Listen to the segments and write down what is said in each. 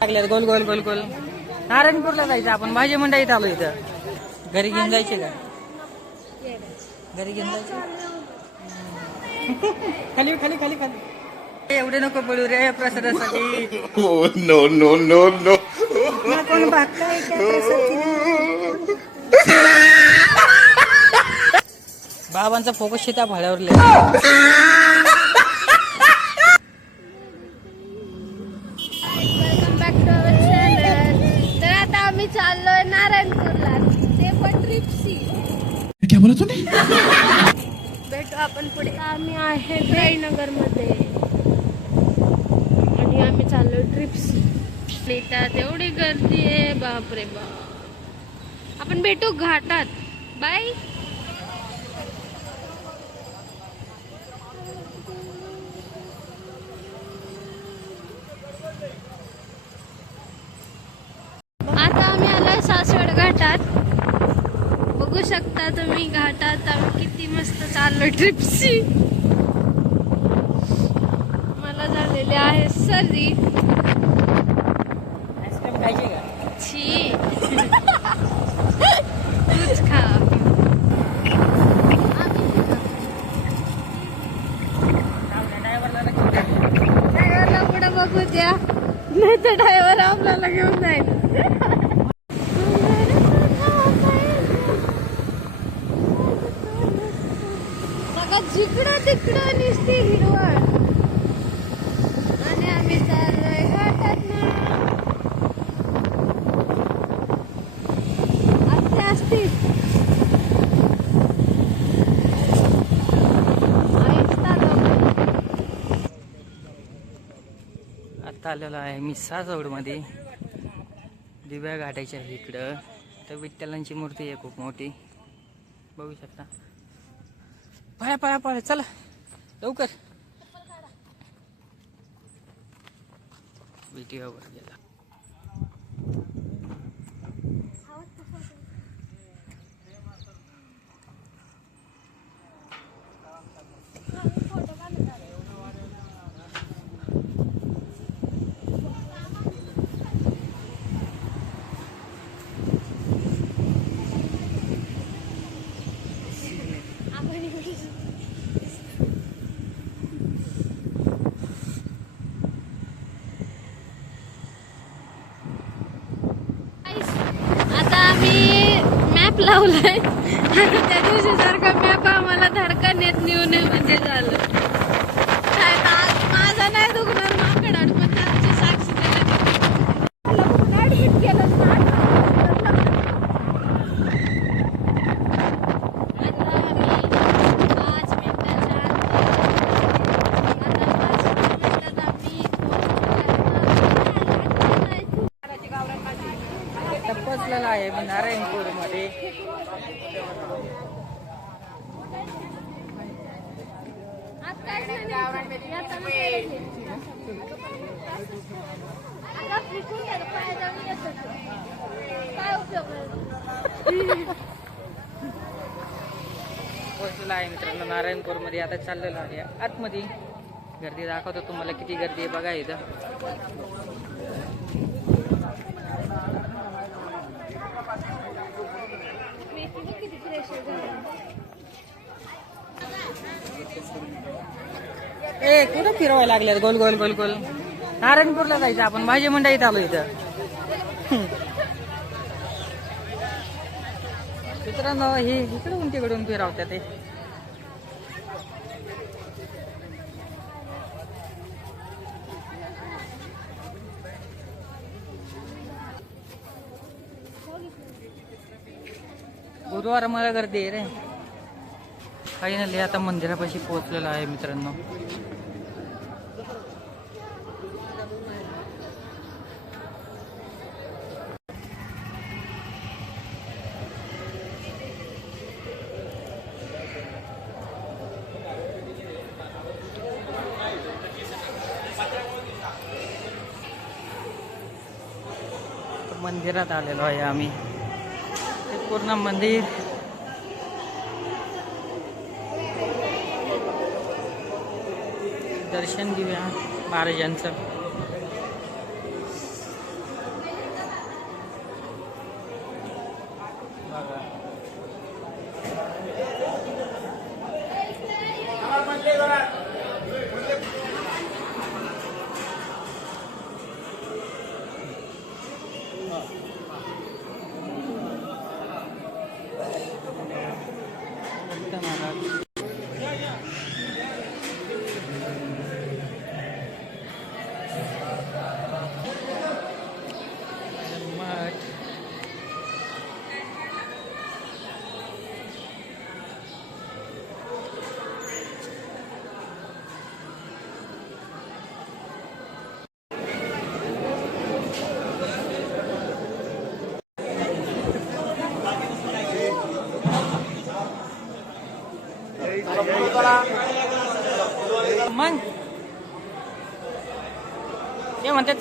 लागल्यात. गोल गोल गोल गोल. नारायणपूरला जायचं आपण. भाजी मंडईत आलो इथं. घरी घेऊन जायचे का? घरी घेऊन जायचे? खाली खाली खाली खाली. एवढे नको बोलू रे प्रसादासाठी! ना कोण बघताय का प्रसाद? बाबांचा फोकस शेता भाड्यावर तर आता आम्ही चाललोय नारायणपूरला. ते पण ट्रिपसी क्या बोला तूने भेटू आपण पुढे. आम्ही आहे जयनगरमध्ये आणि आम्ही चाललोय ट्रिपसी आणि त्यात एवढी गर्दी आहे बापरे बाप. आपण भेटू घाटात. बाय आता आम्ही आलोय सासवड घाटात बघू शकता तुम्ही घाटात आम्ही किती मस्त चाललो ट्रिपशी. मला झालेली आहे सर्दी. छी. तूच खा. ड्रायव्हरला पुढे बघू द्या. नाही तर ड्रायव्हर आपल्याला घेऊन जाईल बघा जिकडं तिकडं निसती हिरवळ आणि आम्ही चाललोय घाटात असते असते आहिस्ता जाऊ. आता आलेलो आहे मी मध्ये दिव्या घाटाच्या इकडं. तर विठ्ठलांची मूर्ती आहे खूप मोठी. बघू शकता. पळा पळा पळा चला. लवकर. विटीवर गेला आता आम्ही मॅप लावलाय. आता त्या दिवशी सारखा मॅप आम्हाला धडका नेत नेऊ नये म्हणजे झालं काय तर आज माझा नाही दुखणार माकड पण आमची साक्षी त्याला ऍडमिट केलं ना. आता आम्ही पाच मिनिटाच्या आत- आता पाच मिनिटात आम्ही आता पोचलेला आहे मी नारायणपूरमध्ये आज काय नाही येताना काय उपयोग पोचलेला आहे मित्रांनो नारायणपूरमध्ये आता चाललेलो आहे. आतमध्ये. गर्दी दाखवतो तुम्हाला किती गर्दी आहे बघा इथं किती फ्रेश ए कुठं फिरवायला लागल्यात? गोल गोल गोल गोल. नारायणपूरला जायचं आपण भाजी मंडईत आलो इथं. मित्रांनो हे इकडून तिकडून फिरवत्या ते गुरुवार मला गर्दी आहे रे. फायनली आता मंदिरापाशी पोहोचलेला आहे मित्रांनो. मंदिरात आलेलो आहे आम्ही. पूर्ण मंदिर दर्शन घेऊया महाराजांचं.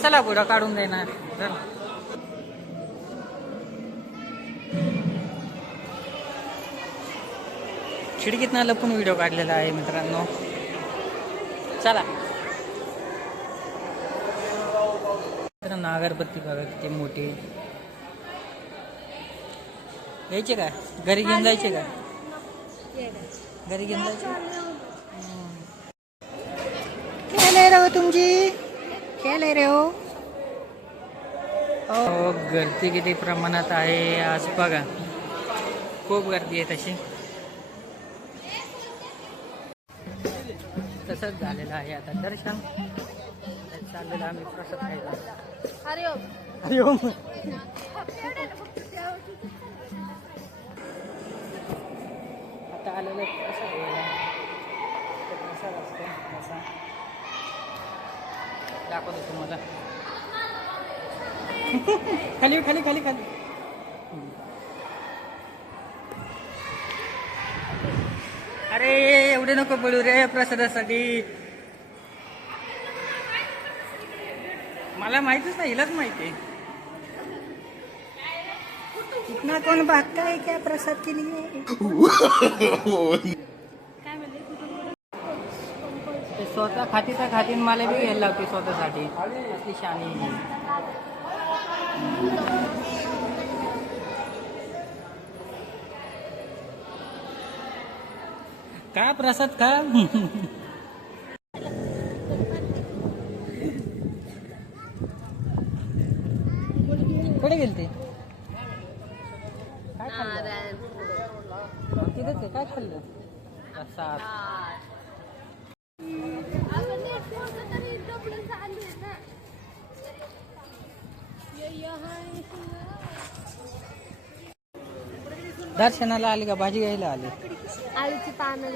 चला पुढं काढून देणार. चला. खिडकीतनं लपून व्हिडिओ काढलेला आहे मित्रांनो. चला. मित्रांनो अगरबत्ती बघा किती मोठी. यायचे का? घरी घेऊन जायचे का? घरी घेऊन जायचे? तुमची? खेळ आहे रे हो हो गर्दी किती प्रमाणात आहे आज बघा खूप गर्दी आहे तशी तसंच झालेलं आहे आता दर्शन चाललेलं आम्ही प्रसाद खायला अरे हरिओम आता आलेलं प्रसाद घ्यायला. तो प्रसाद असतो असा दाखवतो तुम्हाला. खाली खाली खाली खाली. अरे एवढे नको बोलू रे प्रसादासाठी. मला माहितीच नाही हिलाच माहिती आहे. इतना कौन भागता है क्या प्रसाद के लिए ते स्वतः खाती तर खाती मला बी घ्यायला लावते स्वतःसाठी. असली शानी आहे. का प्रसाद का कुठे गेलते? काय खाल्लं? तिथेच आहे काय खाल्लं? प्रसाद. दर्शनाला आले का भाजी घ्यायला आले आळूची पानं.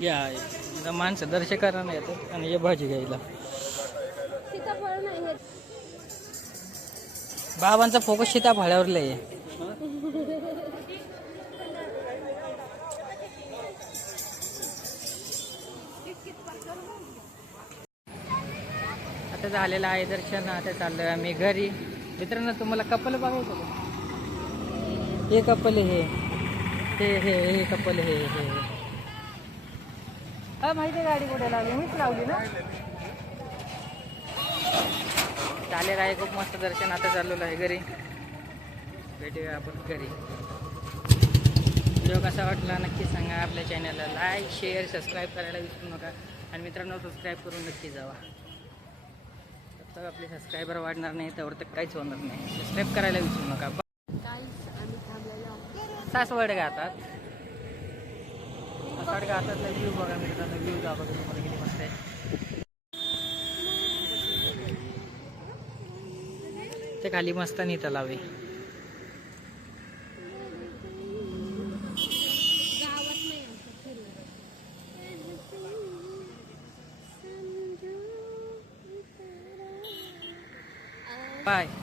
या इथं माणसं दर्शकांना येतात आणि हे भाजी घ्यायला. बाबांचा फोकस सीताफळावर लय आहे. आता झालेलं आहे दर्शन आता चाललोय आम्ही घरी. मित्रांनो तुम्हाला कपल बघायचं का? हे कपल हे हे हे हे कपल हे हे. हा माहिती आहे गाडी कुठे लावली? मीच लावली ना. झालेलं आहे खूप मस्त दर्शन आता चाललेलं आहे घरी. भेटूया आपण घरी. व्हिडिओ कसा वाटला नक्की सांगा. आपल्या चॅनलला लाईक शेअर सबस्क्राईब करायला विसरू नका. आणि मित्रांनो सबस्क्राईब करून नक्की जावा. तर आपले सबस्क्रायबर वाढणार नाही त्यावर तर काहीच होणार नाही. सबस्क्राईब करायला विसरू नका. सासवड गातात सासवड गातात व्ह्यू बघा मिळतात व्ह्यू जा बघा तुम्हाला किती मस्त आहे. ते खाली मस्त नाही तलाव आहे गावात नाही आमचं फिरलं. बाय